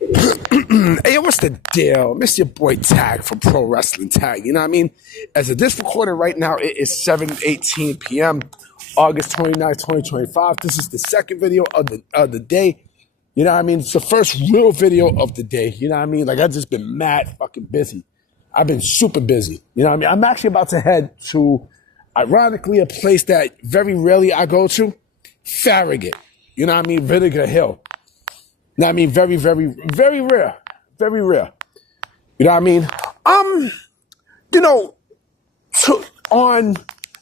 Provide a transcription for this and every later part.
Hey, what's the deal? Miss your boy Tag from Pro Wrestling Tag. You know what I mean? As of this recording right now, it is 7:18 p.m., August 29th, 2025. This is the second video of the day. You know what I mean? It's the first real video of the day. You know what I mean? Like, I've just been mad fucking busy. I've been super busy. You know what I mean? I'm actually about to head to, ironically, a place that very rarely I go to, Farragut. You know what I mean? Vinegar Hill. You know what I mean? Very, very, very rare. Very rare. You know what I mean? You know, I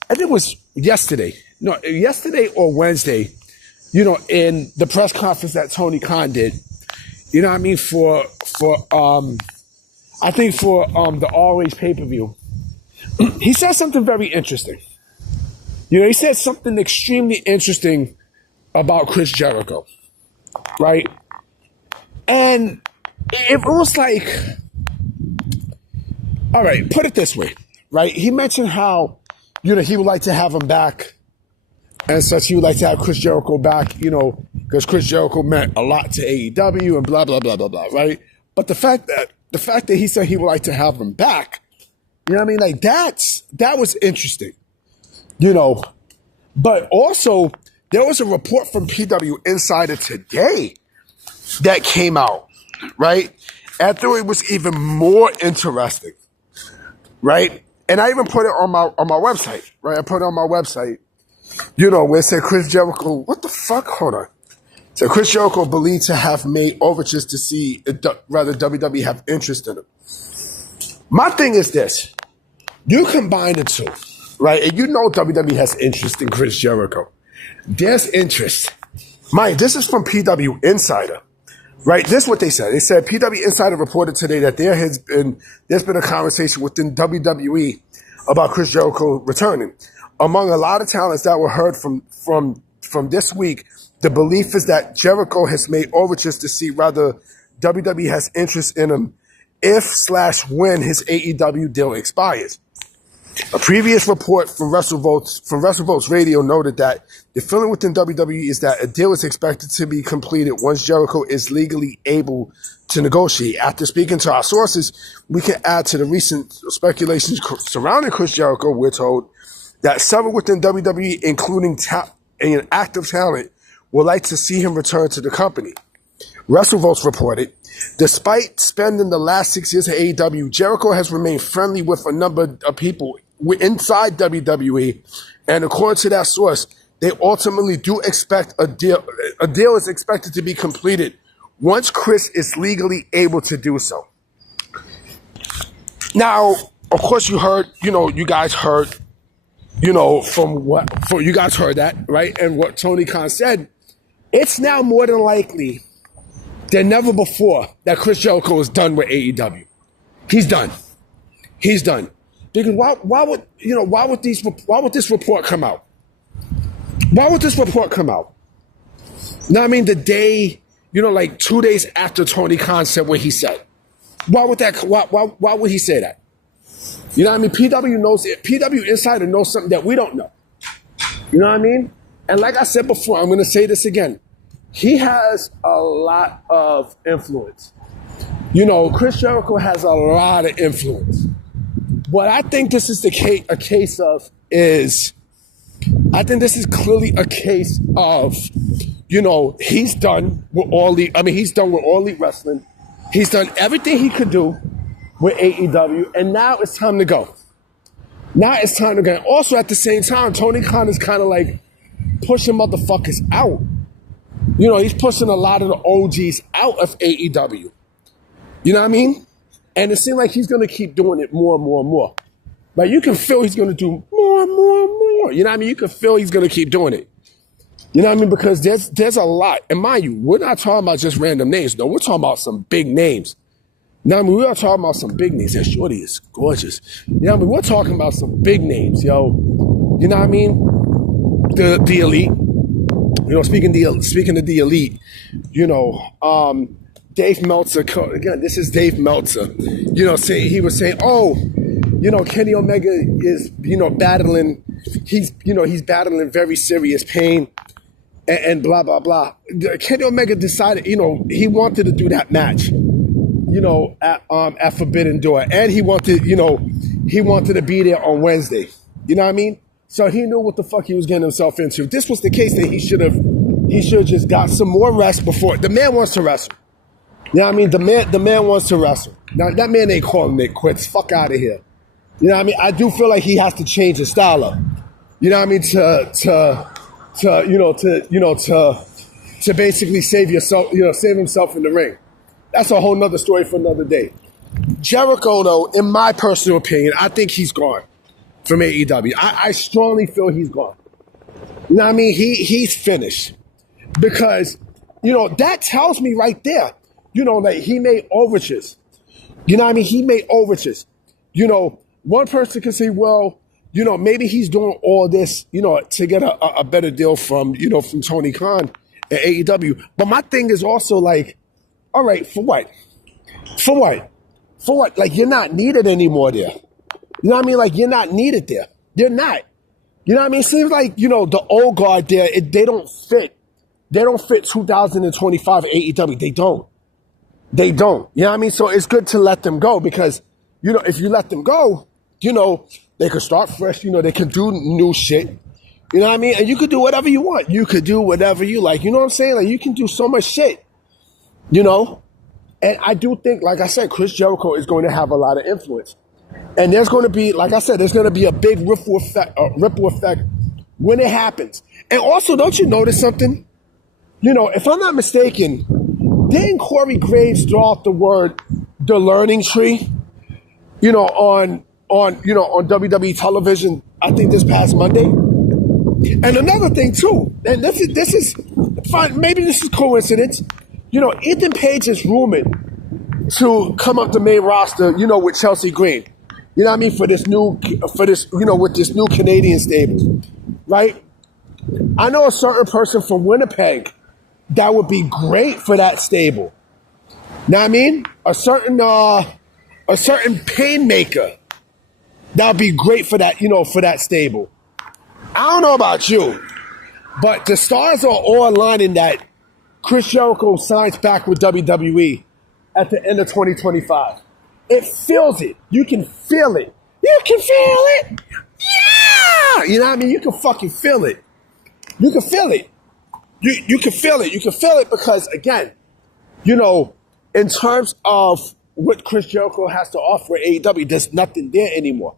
think it was yesterday or Wednesday, you know, in the press conference that Tony Khan did, you know what I mean, for the Always pay-per-view, he said something very interesting. You know, he said something extremely interesting about Chris Jericho, right? And it was like, all right, put it this way, right? He mentioned how, you know, he would like to have him back and such. He would like to have Chris Jericho back, you know, because Chris Jericho meant a lot to AEW and blah, blah, blah, blah, blah, right? But the fact that he said he would like to have him back, you know what I mean? Like, that was interesting, you know. But also, there was a report from PW Insider today that came out, right? I thought it was even more interesting, right? And I even put it on my website, right? I put it on my website, you know, where it said Chris Jericho, what the fuck? Hold on. So Chris Jericho believed to have made overtures to see rather WWE have interest in him. My thing is this. You combine the two, right? And you know WWE has interest in Chris Jericho. There's interest. Mike, this is from PW Insider. Right, this is what they said. They said PW Insider reported today that there's been a conversation within WWE about Chris Jericho returning. Among a lot of talents that were heard from this week, the belief is that Jericho has made overtures to see whether WWE has interest in him if/when his AEW deal expires. A previous report from WrestleVotes Radio noted that the feeling within WWE is that a deal is expected to be completed once Jericho is legally able to negotiate. After speaking to our sources, we can add to the recent speculations surrounding Chris Jericho. We're told that several within WWE, including an active talent, would like to see him return to the company. WrestleVotes reported, despite spending the last 6 years at AEW, Jericho has remained friendly with a number of people inside WWE, and according to that source, they ultimately do expect a deal. A deal is expected to be completed once Chris is legally able to do so. Now, of course, you guys heard that, right? And what Tony Khan said, it's now more than likely than never before that Chris Jericho is done with AEW. He's done. He's done. Because why would this report come out? Why would this report come out? Now, I mean, the day, you know, like 2 days after Tony Khan said what he said. Why would he say that? You know what I mean? PW knows it. PW Insider knows something that we don't know. You know what I mean? And like I said before, I'm going to say this again. He has a lot of influence. You know, Chris Jericho has a lot of influence. What I think this is a case of is, I think this is clearly a case of, you know, he's done with All Elite Wrestling. He's done everything he could do with AEW, and now it's time to go. Now it's time to go. Also, at the same time, Tony Khan is kind of like pushing motherfuckers out. You know, he's pushing a lot of the OGs out of AEW. You know what I mean? And it seems like he's going to keep doing it more and more and more. Like, you can feel he's going to do more and more and more. You know what I mean? You can feel he's going to keep doing it. You know what I mean? Because there's a lot. And mind you, we're not talking about just random names. No, we're talking about some big names. You know what I mean? We are talking about some big names. That shorty is gorgeous. You know what I mean? We're talking about some big names, yo. You know what I mean? The Elite. You know, speaking of the Elite, you know, Dave Meltzer, again, this is Dave Meltzer, you know, he was saying, oh, you know, Kenny Omega is, you know, battling very serious pain. and blah, blah, blah. Kenny Omega decided, he wanted to do that match, at Forbidden Door. And he wanted to be there on Wednesday. You know what I mean? So he knew what the fuck he was getting himself into. If this was the case, then he should have just got some more rest before. The man wants to wrestle. You know what I mean? The man wants to wrestle. Now, that man ain't calling it quits. Fuck out of here. You know what I mean? I do feel like he has to change his style up. You know what I mean? To basically save himself in the ring. That's a whole nother story for another day. Jericho, though, in my personal opinion, I think he's gone from AEW. I strongly feel he's gone. You know what I mean? He's finished. Because, that tells me right there, that he made overtures. You know what I mean? He made overtures. One person can say, well, maybe he's doing all this, to get a better deal from Tony Khan at AEW. But my thing is also like, all right, for what? For what? For what? Like, you're not needed anymore there. You know what I mean? Like, you're not needed there. They're not. You know what I mean? It seems like, the old guard there, they don't fit. They don't fit 2025 AEW. They don't. They don't. You know what I mean? So it's good to let them go because, if you let them go, they could start fresh. They can do new shit. You know what I mean? And you could do whatever you want. You could do whatever you like. You know what I'm saying? Like, you can do so much shit. And I do think, like I said, Chris Jericho is going to have a lot of influence. And there's going to be, like I said, there's going to be a big ripple effect when it happens. And also, don't you notice something? If I'm not mistaken, didn't Corey Graves draw out the word "the learning tree"? On WWE television, I think this past Monday. And another thing too, and this is fine. Maybe this is coincidence. Ethan Page is rumored to come up the main roster. With Chelsea Green. You know what I mean? With this new Canadian stable, right? I know a certain person from Winnipeg that would be great for that stable. Know what I mean? A certain painmaker that would be great for that, for that stable. I don't know about you, but the stars are all aligning that Chris Jericho signs back with WWE at the end of 2025. It feels it. You can feel it. You can feel it. Yeah! You know what I mean? You can fucking feel it. You can feel it. You can feel it. You can feel it because, again, in terms of what Chris Jericho has to offer at AEW, there's nothing there anymore.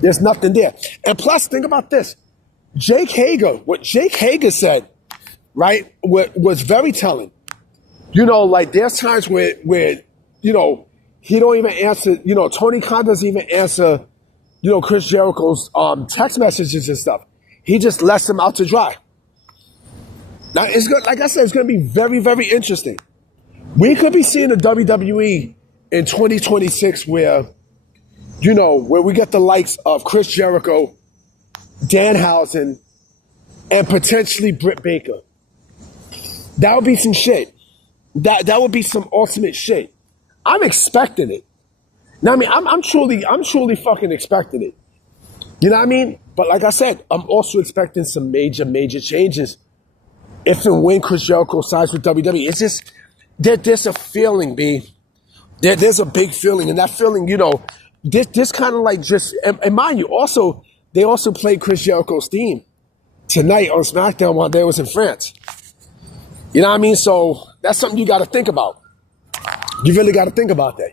There's nothing there. And plus, think about this. What Jake Hager said, right, was very telling. Like there's times where he don't even answer, Tony Khan doesn't even answer, Chris Jericho's text messages and stuff. He just lets them out to dry. Now, it's good. Like I said, it's going to be very, very interesting. We could be seeing the WWE in 2026 where we get the likes of Chris Jericho, Danhausen, and potentially Britt Baker. That would be some shit. That would be some ultimate shit. I'm expecting it. Now, I mean, I'm truly fucking expecting it. You know what I mean? But like I said, I'm also expecting some major, major changes if and when Chris Jericho signs with WWE. It's just, there's a feeling, B. There's a big feeling. And that feeling, this kind of like just, and mind you, also, they also played Chris Jericho's theme tonight on SmackDown while they was in France. You know what I mean? So that's something you got to think about. You really got to think about that,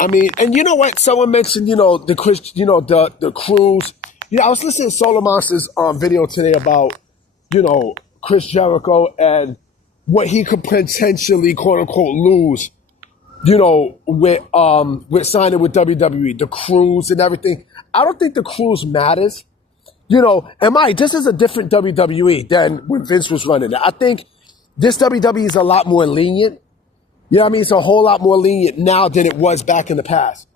I mean, and you know what? Someone mentioned, the Chris, the cruise. I was listening to Solar Monster's video today about, Chris Jericho and what he could potentially, quote unquote, lose, with signing with WWE, the cruise and everything. I don't think the cruise matters. This is a different WWE than when Vince was running it. I think this WWE is a lot more lenient. You know what I mean? It's a whole lot more lenient now than it was back in the past.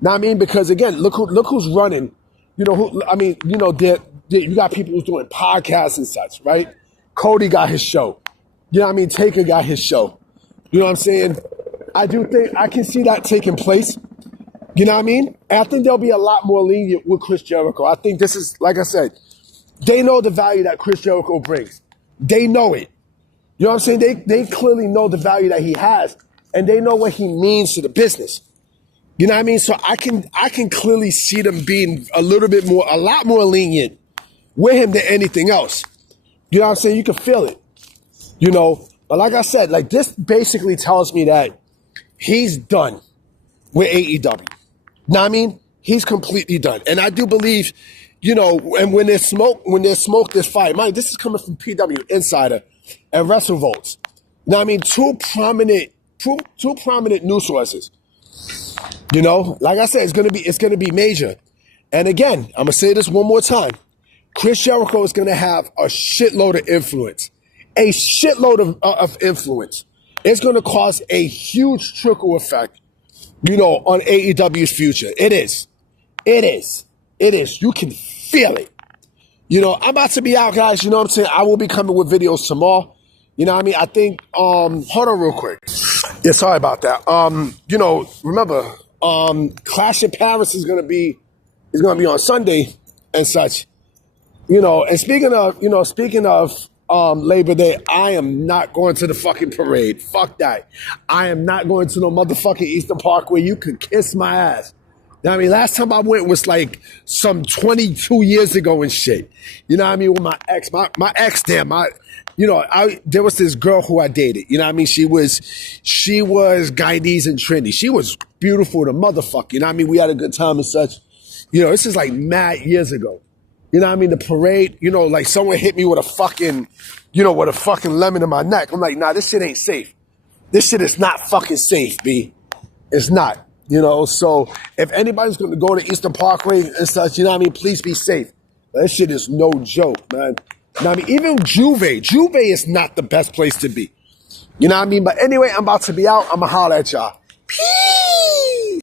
Know what I mean? Because again, look who's running. You got people who's doing podcasts and such, right? Cody got his show. You know what I mean? Taker got his show. You know what I'm saying? I do think I can see that taking place. You know what I mean? And I think there'll be a lot more lenient with Chris Jericho. I think this is, like I said, they know the value that Chris Jericho brings. They know it. You know what I'm saying? They clearly know the value that he has, and they know what he means to the business. You know what I mean? So I can clearly see them being a lot more lenient with him than anything else. You know what I'm saying? You can feel it. You know, but like I said, like this basically tells me that he's done with AEW. Know what I mean? He's completely done. And I do believe, you know, and when there's smoke, there's fire. Mind, this is coming from PW Insider and WrestleVotes. Now, I mean, two prominent news sources. You know, like I said, it's gonna be major. And again, I'm gonna say this one more time. Chris Jericho is gonna have a shitload of influence. A shitload of influence. It's gonna cause a huge trickle effect, you know, on AEW's future. It is. You can feel it. You know, I'm about to be out, guys. You know what I'm saying? I will be coming with videos tomorrow. You know what I mean? I think, hold on real quick. Yeah, sorry about that. You know, remember, Clash of Paris is gonna be on Sunday and such. You know, and speaking of Labor Day, I am not going to the fucking parade. Fuck that. I am not going to no motherfucking Eastern Parkway. You could kiss my ass. You know what I mean? Last time I went was like some 22 years ago and shit. You know what I mean? With my ex. My ex, damn, there was this girl who I dated. You know what I mean? She was Guyanese and trendy. She was beautiful to motherfucker. You know what I mean? We had a good time and such. You know, this is like mad years ago. You know what I mean? The parade, you know, like someone hit me with a fucking lemon in my neck. I'm like, nah, this shit ain't safe. This shit is not fucking safe, B. It's not. You know, so if anybody's going to go to Eastern Parkway and such, you know what I mean, please be safe. That shit is no joke, man. You know what I mean? Even Juve is not the best place to be. You know what I mean? But anyway, I'm about to be out. I'm going to holler at y'all. Peace.